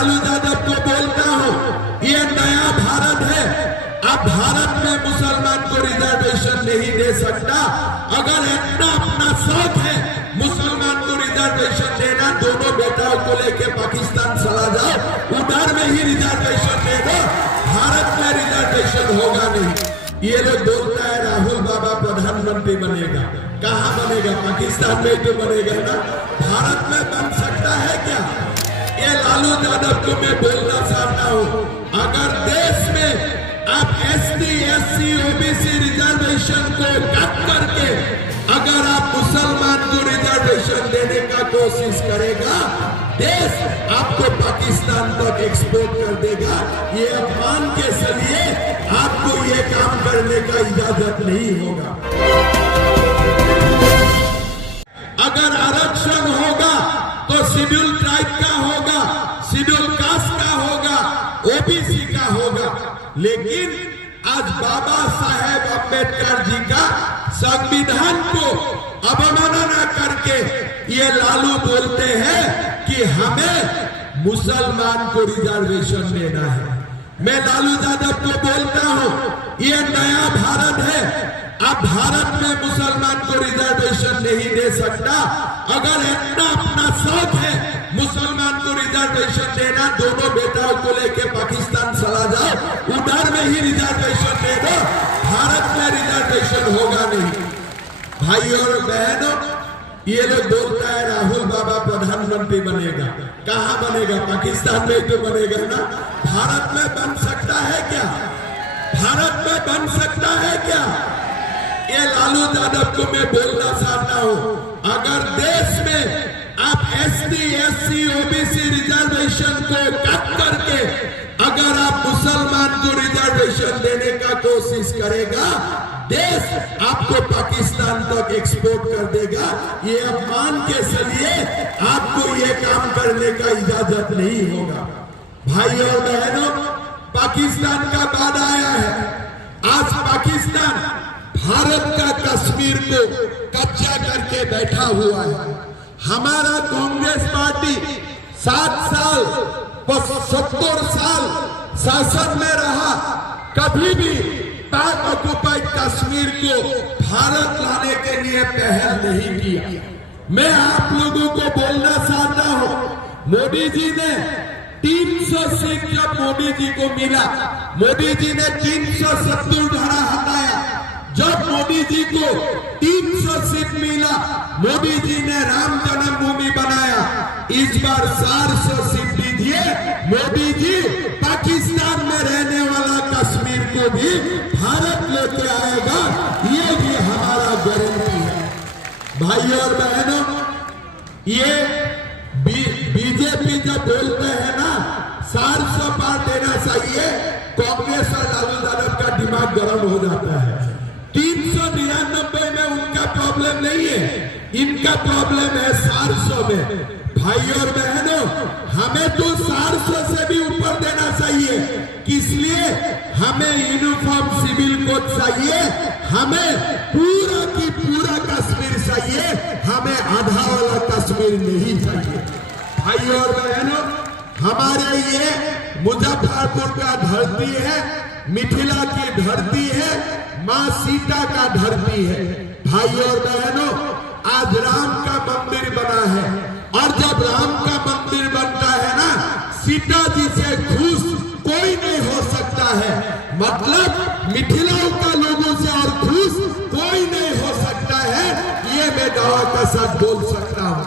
लालू यादव को बोलता हूँ, ये नया भारत है। अब भारत में मुसलमान को रिजर्वेशन नहीं दे सकता। अगर इतना अपना शौक है मुसलमान को रिजर्वेशन देना, दोनों बेटाओं को लेके पाकिस्तान चला जाओ, उधर में ही रिजर्वेशन दे दो, भारत में रिजर्वेशन होगा नहीं। ये लोग बोलता है राहुल बाबा प्रधानमंत्री बनेगा, कहाँ बनेगा? पाकिस्तान में तो बनेगा ना, भारत में बन सकता है क्या? ये लालू यादव को मैं बोलना चाहता हूँ, अगर देश में आप ST, SC, OBC रिजर्वेशन को कट करके अगर आप मुसलमान को रिजर्वेशन देने का कोशिश करेगा, देश आपको पाकिस्तान तक एक्सपोर्ट कर देगा। ये अपमान के चलिए आपको ये काम करने का इजाजत नहीं होगा। अगर आरक्षण होगा तो शेड्यूल ट्राइब का होगा, शेड्यूल कास्ट का होगा, OBC का होगा। लेकिन आज बाबा साहेब अम्बेडकर जी का संविधान को अवमानना करके ये लालू बोलते हैं कि हमें मुसलमान को रिजर्वेशन देना है। मैं लालू यादव को बोलता हूँ, ये नया भारत है। अब भारत में मुसलमान को रिजर्वेशन नहीं दे सकता। अगर इतना अपना शौक है मुसलमान को रिजर्वेशन देना, दोनों बेटाओं को लेके पाकिस्तान चला जाओ, उधर में ही रिजर्वेशन दे दो, भारत में रिजर्वेशन होगा नहीं। भाई और बहनों, ये लोग बोलता है राहुल बाबा प्रधानमंत्री बनेगा, कहाँ बनेगा? पाकिस्तान में तो बनेगा ना, भारत में बन सकता है क्या? भारत में बन सकता है क्या? ये लालू यादव को मैं बोलना चाहता हूँ, अगर देश में आप ST, SC, OBC रिजर्वेशन को कट करके अगर आप मुसलमान को रिजर्वेशन देने का कोशिश करेगा, देश आपको पाकिस्तान तक एक्सपोर्ट कर देगा। ये अपमान के चलिए आपको ये काम करने का इजाजत नहीं होगा। भाई और बहनों, पाकिस्तान का बाद आया है। आज पाकिस्तान भारत का कश्मीर को कब्जा करके बैठा हुआ है। हमारा कांग्रेस पार्टी 7 साल 70 साल शासन में रहा, कभी भी पाक ऑक्युपाइड कश्मीर को भारत लाने के लिए पहल नहीं किया। मैं आप लोगों को बोलना चाहता हूं, मोदी जी ने 300 सीट जब मोदी जी को मिला, मोदी जी ने 370 धारा हटाया। जब मोदी जी को 300 सीट मिला, मोदी जी ने राम जन्मभूमि बनाया। इस बार 400 सीट दीजिए, मोदी जी पाकिस्तान में रहने वाला कश्मीर को भी भारत लेके आएगा, ये भी हमारा गारंटी है। भाई और बहनों, ये बीजेपी जब बोलते हैं ना 400 पार देना चाहिए, कांग्रेस और लालू यादव का दिमाग गर्म हो जाता है। 399 में उनका प्रॉब्लम नहीं है, इनका प्रॉब्लम है 400 में। भाई और बहनों, हमें तो 400 से भी ऊपर देना चाहिए। किस लिए? हमें यूनिफॉर्म सिविल कोड चाहिए, हमें पूरा की पूरा कश्मीर चाहिए, हमें आधा वाला कश्मीर नहीं चाहिए। भाई और बहनों, हमारे ये मुजफ्फरपुर का धरती है, मिथिला की धरती है, मां सीता का धरती है। भाई और बहनों, आज राम का मंदिर बना है, और जब राम का मंदिर बनता है ना, सीता जी से खुश कोई नहीं हो सकता है। मतलब मिथिला का लोगों से और खुश कोई नहीं हो सकता है, ये मैं दावा के साथ बोल सकता हूँ।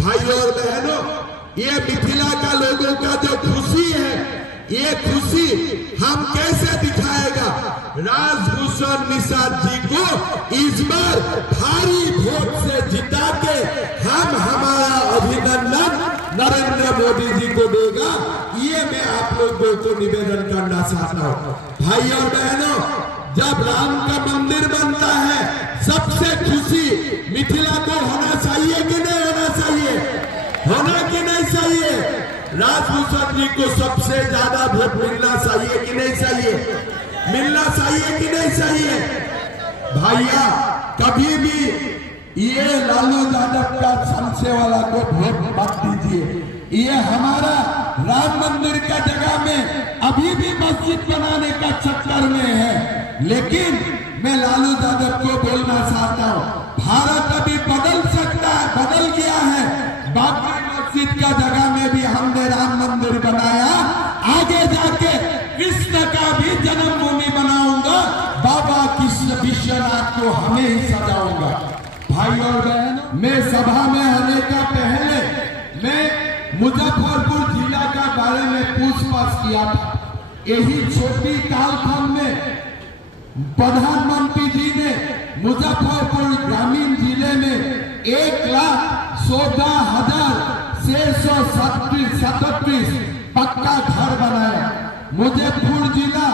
भाई और बहनों, ये मिथिला का लोगों का जो खुशी है, ये खुशी हम कैसे दिखाएगा? राजभूषण निषाद जी को इस बार भारी वोट से जिता के हम हमारा अभिनंदन नरेंद्र मोदी जी को देगा, ये मैं आप लोगों को निवेदन करना चाहता हूँ। भाई और बहनों, जब राम का मंदिर बनता है, सबसे खुशी मिथिला को होना चाहिए कि नहीं होना चाहिए? होना कि नहीं चाहिए? राजभूषण जी को सबसे ज्यादा वोट मिलना चाहिए कि नहीं चाहिए? मिलना चाहिए कि नहीं चाहिए? भाइया, कभी भी ये लालू यादव का संशय वाला को वोट मत दीजिए। ये हमारा राम मंदिर का जगह में अभी भी मस्जिद बनाने का चक्कर में है। लेकिन मैं लालू यादव को बोलना चाहता हूँ, भारत अभी बदल सकता है, बदल गया है। बाबरी मस्जिद का जगह में भी हमने राम मंदिर बनाया, आगे जाके कृष्ण का भी जन्मभूमि बनाऊंगा, बाबा कृष्ण विश्वनाथ को हमें ही सजाऊंगा। भाई और बहनों, मैं सभा में आने का पहले मैं मुजफ्फरपुर जिला का बारे में पूछताछ किया था। यही छोटी कालखंड में प्रधानमंत्री जी ने मुजफ्फरपुर ग्रामीण जिले में 1,14,637 पक्का घर बनाया। मुजफ्फरपुर जिला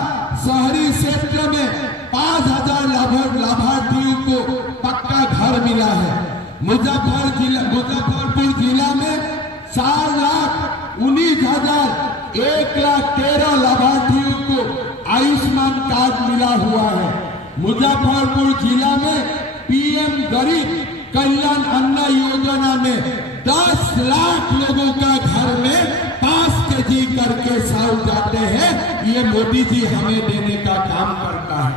शहरी क्षेत्र में 5,000 लाभार्थियों को पक्का घर मिला है। मुजफ्फरपुर जिला में 4,19,113 लाभार्थियों को आयुष्मान कार्ड मिला हुआ है। मुजफ्फरपुर जिला में पीएम गरीब कल्याण अन्न योजना में 10 लाख लोगों का घर में 5 केजी करके चावल जाते हैं। ये मोदी जी हमें देने का काम करता है।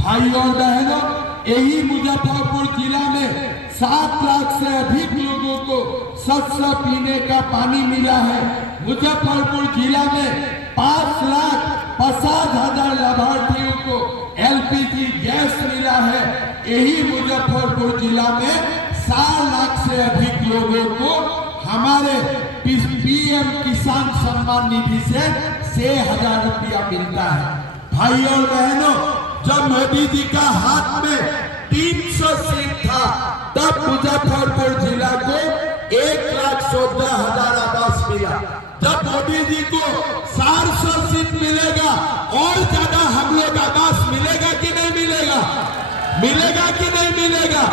भाई और बहनों, यही मुजफ्फरपुर जिला में 7 लाख से अधिक लोगों को स्वच्छ पीने का पानी मिला है। मुजफ्फरपुर जिला में 5,50,000 लाभार्थियों को एलपीजी गैस मिला है। यही मुजफ्फरपुर जिला में 4 लाख से अधिक लोगों को हमारे पीएम किसान सम्मान निधि से 6,000 रुपया मिलता है। भाई और बहनों, जब मोदी जी का हाथ में 300 सीट था, तब मुजफ्फरपुर जिला को 1,14,000 आवास मिला। जब मोदी जी को 400 सीट मिलेगा, और ज्यादा हम लोग आवास मिलेगा कि नहीं मिलेगा? मिलेगा कि नहीं मिलेगा?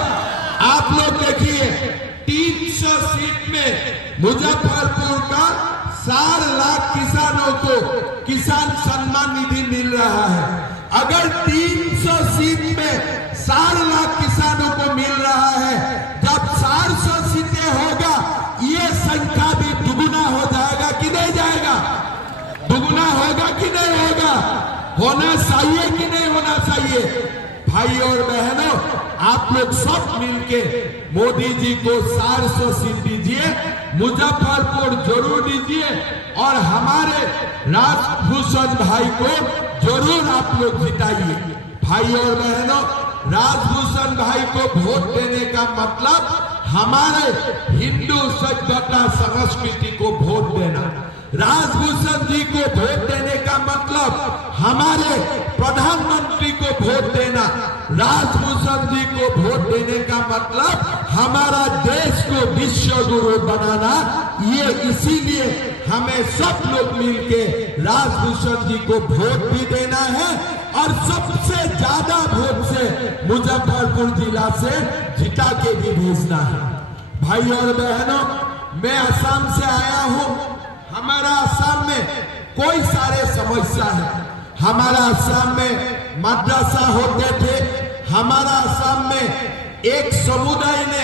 आप लोग देखिए, 300 सीट में मुजफ्फरपुर का 4 लाख किसानों को किसान सम्मान निधि मिल रहा है। अगर 300 सीट में 4 लाख किसानों को मिल रहा है, जब 400 सीटें होगा, ये संख्या भी दुगुना हो जाएगा कि नहीं जाएगा? दुगुना होगा कि नहीं होगा? होना चाहिए कि नहीं होना चाहिए? भाई और बहनों, आप लोग सब मिलके मोदी जी को 400 सीट दीजिए, मुजफ्फरपुर जरूर दीजिए, और हमारे राजभूषण भाई को जरूर आप लोग जिताइए। भाई और बहनों, राजभूषण भाई को वोट देने का मतलब हमारे हिंदू सभ्यता संस्कृति को वोट देना। राजभूषण जी को वोट देने का मतलब हमारे प्रधानमंत्री को वोट देना। राजभूषण जी को वोट देने का मतलब हमारा देश को विश्व गुरु बनाना। ये इसीलिए हमें सब लोग मिलके राजभूषण जी को वोट भी देना है, और सबसे ज्यादा वोट से मुजफ्फरपुर जिला से जिता के भी भेजना है। भाई और बहनों, मैं असम से आया हूं। हमारा असम में कोई सारे समस्या है। हमारा असम में मदरसा होते थे। हमारा असम में एक समुदाय ने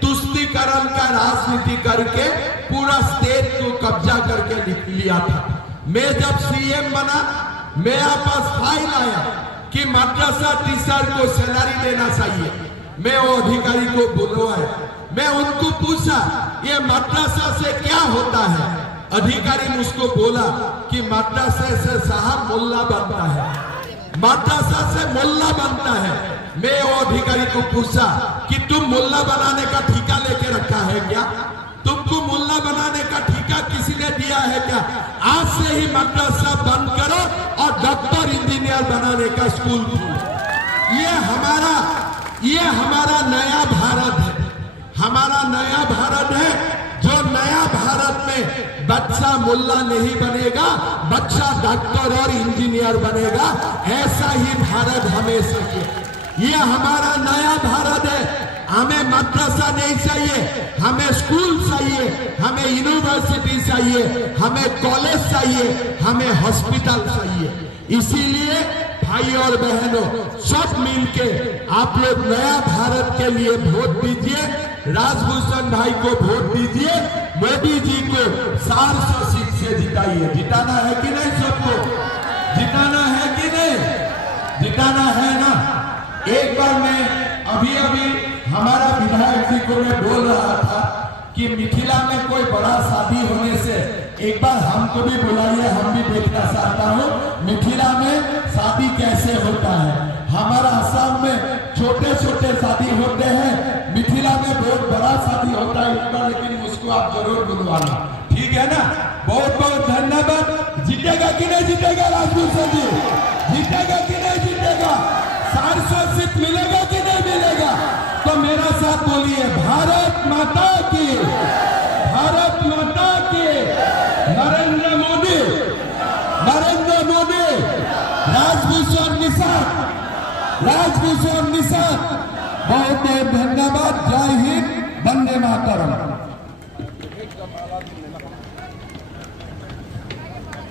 तुष्टीकरण का राजनीति करके पूरा स्टेट को कब्जा करके लिया था। मैं जब सीएम बना, मेरा पास फाइल आया कि मदरसा टीचर को सैलरी देना चाहिए। मैं वो अधिकारी को बुलवाया, मैं उनको पूछा ये मदरसा से क्या होता है। अधिकारी मुझको बोला कि मदरसा से साहब मुल्ला बनता है, मदरसा से मुल्ला बनता है। मैं वो अधिकारी को पूछा कि तुम मुल्ला बनाने का ठेका लेके रखा है क्या? तुमको मुल्ला बनाने का ठेका किसी ने दिया है क्या? आज से ही मदरसा बंद करो और डॉक्टर इंजीनियर बनाने का स्कूल खोलो। ये हमारा नया भारत है। हमारा नया भारत है, जो नया भारत में बच्चा मुल्ला नहीं बनेगा, बच्चा डॉक्टर और इंजीनियर बनेगा। ऐसा ही भारत हमें चाहिए। ये हमारा नया भारत है। हमें मदरसा नहीं चाहिए, हमें स्कूल चाहिए, हमें यूनिवर्सिटी चाहिए, हमें कॉलेज चाहिए, हमें हॉस्पिटल चाहिए। इसीलिए भाई और बहनों, सब मिलके आप लोग नया भारत के लिए वोट दीजिए, राजभूषण भाई को वोट दीजिए, मोदी जी को 400 सीट से से जिताइए। जिताना है कि नहीं सबको? जिताना है कि नहीं? जिताना है ना। एक बार मैं अभी हमारा विधायक जी को मैं बोल रहा था कि मिथिला में कोई बड़ा शादी होने से एक बार हमको भी बुलाइए, हम भी देखना चाहता हूँ मिथिला में शादी कैसे होता है। हमारा असम में छोटे छोटे शादी होते हैं, मिथिला में बहुत बड़ा शादी होता है इतना, लेकिन उसको आप जरूर बुलवाना, ठीक है ना। बहुत बहुत धन्यवाद। जीतेगा कि नहीं जीतेगा राजभूषण जी? जीतेगा कि नहीं जीतेगा? 400 सीट मिलेगा कि नहीं मिलेगा? तो मेरा साथ बोलिए, भारत माता की, भारत माता की, नरेंद्र मोदी, नरेंद्र मोदी, राजभूषण निषाद, राजभूषण निषाद। बहुत बहुत धन्यवाद। जय हिंद, वंदे मातरम।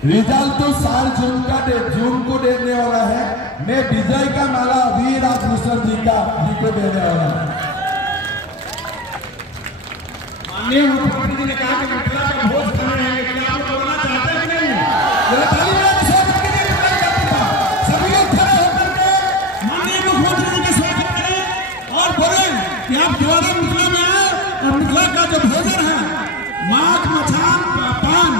रिजल्ट तो 4 जून को देने वाला है। मैं विजय का माला अभी राजभूषण जी को देने वाला हूँ। माननीय मुख्यमंत्री जी ने कहा कि मिथिला का भोज खाना है, लेकिन आप बोलना चाहते हैं कि नहीं? सभी लोग खड़े होकर के माननीय मुख्यमंत्री जी का स्वागत करें और बोलें कि आप दोबारा मिथिला में आए और मिथिला का जो भोजन है, माघ, मछान, पान,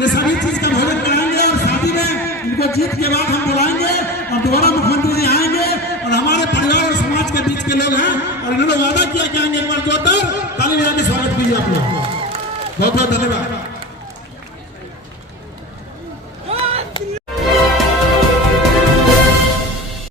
ये सभी चीज का भोजन कराएंगे और शादी में इनको जीत के बाद हम बुलाएंगे और दोबारा मुख्यमंत्री जी आएंगे और हमारे परिवार और समाज के बीच के लोग हैं और इन्होंने वादा किया कि आएंगे। एक बार जोरदार ताली बजा के स्वागत कीजिए आप लोग। बहुत बहुत धन्यवाद।